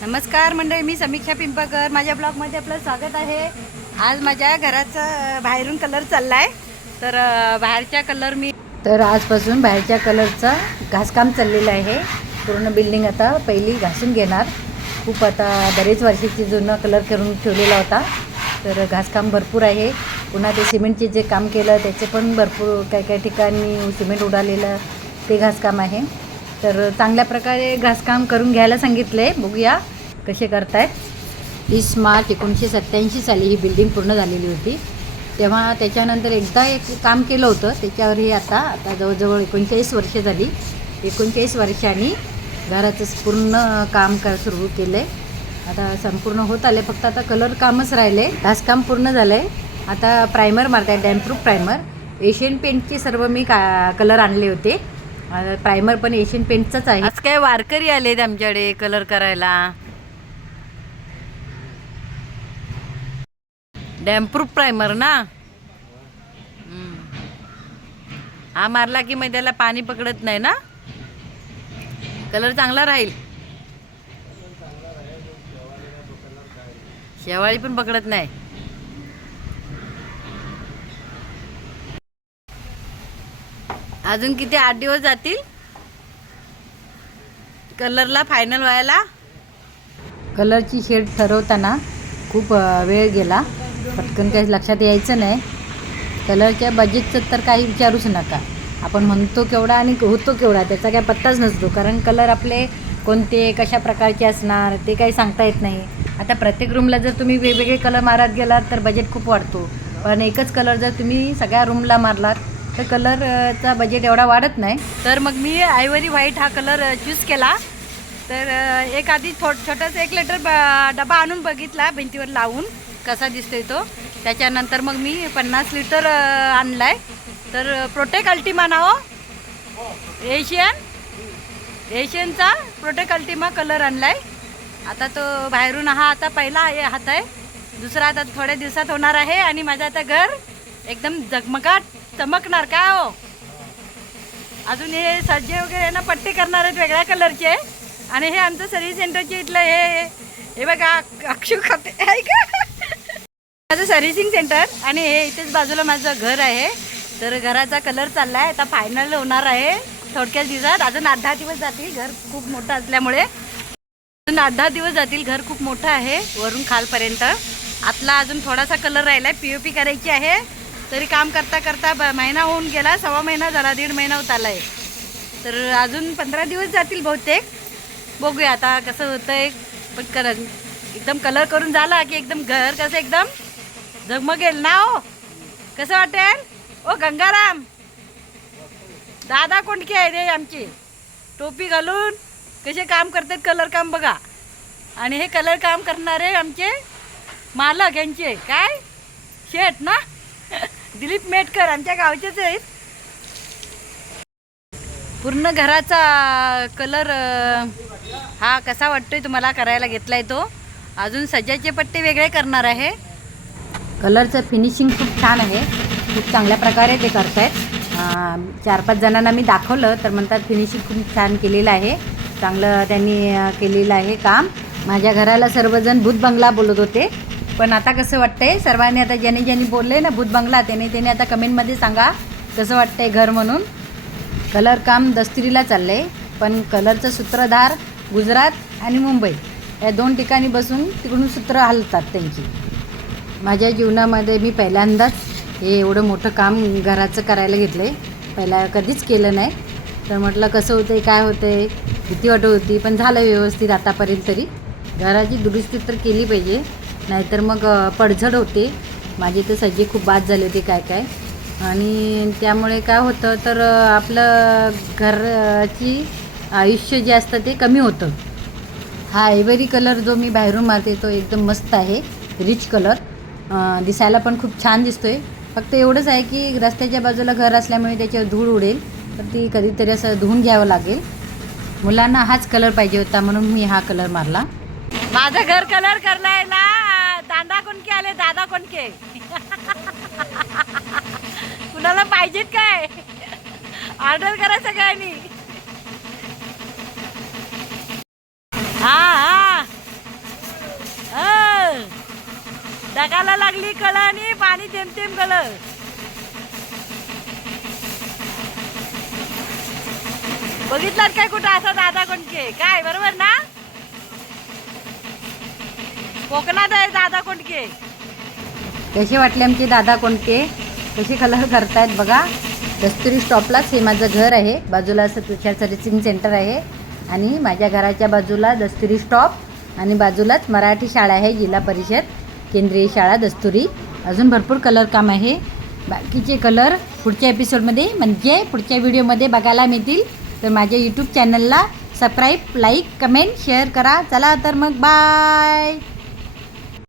नमस्कार मंडळी, मी समीक्षा पिंपळकर. माझ्या ब्लॉगमध्ये आपलं स्वागत आहे. आज माझ्या घराचा बाहेरून कलर चालला आहे. तर बाहेरच्या कलर तर आजपासून बाहेरच्या कलरचा घासकाम चाललेलं आहे. पूर्ण बिल्डिंग आता पहिली घासून घेणार. खूप आता बरेच वर्षाची जुनं कलर करून ठेवलेला होता. तर घासकाम भरपूर आहे. पुन्हा ते सिमेंटचे जे काम केलं त्याचे पण भरपूर काही ठिकाणी सिमेंट उडालेलं ते घासकाम आहे. तर चांगल्या प्रकारे घासकाम करून घ्यायला सांगितले. बघूया कसे करतायत. 30 मार्च 1987 साली ही बिल्डिंग पूर्ण झालेली होती. तेव्हा त्याच्यानंतर एकदा एक काम केलं होतं. त्याच्यावर ही आता जवळजवळ 39 वर्ष झाली. 39 वर्षांनी घराचं पूर्ण काम सुरू केलं आहे. आता संपूर्ण होत आले. फक्त आता कलर कामच राहिले. घासकाम पूर्ण झालं आहे. आता प्रायमर मारत आहे, डॅम्पप्रूफ प्रायमर. एशियन पेंटचे सर्व मी कलर आणले होते. प्रायमर पण एशियन पेंटचाच आहे. आज काय वारकरी आलेत आमच्याकडे कलर करायला. डॅम्पप्रूफ प्रायमर ना. हा मारला की मग त्याला पाणी पकडत नाही ना, कलर चांगला राहील. शेवाळी पण पकडत नाही. अजून किती 8 दिवस जातील कलरला फायनल व्हायला. कलरची शेड ठरवताना खूप वेळ गेला. पटकन काही लक्षात यायचं नाही. कलरच्या बजेटचं तर काही विचारूच नका. आपण म्हणतो केवढा आणि होतो केवढा त्याचा काय पत्ताच नसतो. कारण कलर आपले कोणते कशा प्रकारचे असणार ते काही सांगता येत नाही. आता प्रत्येक रूमला जर तुम्ही वेगवेगळे कलर मारत गेलात तर बजेट खूप वाढतो. पण एकच कलर जर तुम्ही सगळ्या रूमला मारलात तर कलरचा बजेट एवढा वाढत नाही. तर मग मी आयव्हरी व्हाईट हा कलर चूज केला. तर एक आधी छोटासा 1 लिटर डबा आणून बघितला भिंतीवर लावून कसा दिसतोय तो. त्याच्यानंतर मग मी 50 लिटर आणलाय. तर प्रोटेक अल्टिमा नाव एशियनचा प्रोटेक अल्टिमा कलर आणलाय. आता तो बाहेरून हा आता पहिला हात आहे. दुसरा आता थोड्या दिवसात होणार आहे. आणि माझं आता घर एकदम झगमगाट चमकणार का हो. अजून हे सज्जे वगैरे ना पट्टी करणार आहेत वेगळ्या कलरचे. आणि हे आमचं सर्व्हिस सेंटरचे इथलं हे बघा अक्षू खाते आहे का माझं सर्व्हिसिंग सेंटर. आणि हे इथेच बाजूला माझं घर आहे. तर घराचा कलर चालला आहे. आता फायनल होणार आहे थोडक्याच दिवसात. अजून 8-10 दिवस जातील. घर खूप मोठं असल्यामुळे अजून 8-10 दिवस जातील. घर खूप मोठं आहे वरून खालपर्यंत. आतला अजून थोडासा कलर राहिला आहे. POP करायची आहे. तरी काम करता करता महिना होऊन गेला. 1.25 महिना झाला. 1.5 महिना होत आला आहे. तर अजून 15 दिवस जातील बहुतेक. बघूया आता कसं होतं आहे. पण एकदम कलर करून झाला की एकदम घर कसं एकदम झगमगेल ना हो. कसं वाटेल ओ गंगाराम. दादा कोंडके आहे रे आमची. टोपी घालून कसे काम करतात कलर काम बघा. आणि हे कलर काम करणारे आमचे मालक यांचे काय शेठ ना दिलीप मेटकर आमच्या गावचेच आहेत. पूर्ण घराचा कलर हा कसा वाटतोय तुम्हाला करायला घेतलाय तो. अजून सज्जाचे पट्टे वेगळे करणार आहे. कलरचं फिनिशिंग खूप छान आहे. खूप चांगल्या प्रकारे ते करतायत. 4-5 जणांना मी दाखवलं तर म्हणतात फिनिशिंग खूप छान केलेलं आहे. चांगलं त्यांनी केलेलं आहे काम. माझ्या घराला सर्वजण भूत बंगला बोलत होते. पण आता कसं वाटतंय सर्वांनी, आता ज्यांनी बोलले ना भूत बंगला त्याने आता कमेंटमध्ये सांगा कसं वाटतंय घर म्हणून. कलर काम दस्तुरीला चाललं आहे. पण कलरचं सूत्रधार गुजरात आणि मुंबई या 2 ठिकाणी बसून तिकडून सूत्र हलतात त्यांची. माझ्या जीवनामध्ये मी पहिल्यांदाच हे एवढं मोठं काम घराचं करायला घेतलं आहे. पहिला कधीच केलं नाही. तर म्हटलं कसं होतं आहे काय होतं आहे भीती वाटत होती. पण झालं व्यवस्थित आतापर्यंत. तरी घराची दुरुस्ती तर केली पाहिजे नाहीतर मग पडझड होते. माझे तर सज्जे खूप बाद झाले होते काय. आणि त्यामुळे काय होतं तर आपलं घराची आयुष्य जे असतं ते कमी होतं. हा आयव्हरी कलर जो मी बाहेरून मारते तो एकदम मस्त आहे. रिच कलर दिसायला पण खूप छान दिसतोय. फक्त एवढंच आहे की रस्त्याच्या बाजूला घर असल्यामुळे त्याच्यावर धूळ उडेल. तर ती कधीतरी असं धुवून घ्यावं लागेल. मुलांना हाच कलर पाहिजे होता म्हणून मी हा कलर मारला. माझं घर कलर करायला दादा कोणके आले. दादा कोणके कुणाला पाहिजेत काय ऑर्डर करा सगळ्यांनी. हा ढगाला लागली कळ आणि पाणी थेंब थेंब गळ. बघितलात काय कुठं असा दादा कोंडके? काय बरोबर ना? कोकणात आहे दादा कोंडके. कसे वाटले आमचे दादा कोंडके? कसे कलर करतायत बघा. दस्तुरी स्टॉपलाच हे माझं घर आहे. बाजूला असं तुषार सर्व्हिसिंग सेंटर आहे आणि माझ्या घराच्या बाजूला दस्तुरी स्टॉप आणि बाजूलाच मराठी शाळा आहे, जिल्हा परिषद केंद्रीय शाळा दस्तुरी. अजून भरपूर कलर काम आहे. बाकीचे कलर पुढच्या एपिसोडमध्ये म्हणजे पुढच्या व्हिडिओमध्ये बघायला मिळतील. तर माझ्या यूट्यूब चॅनलला सबस्क्राईब, लाईक, कमेंट, शेअर करा. चला तर मग बाय.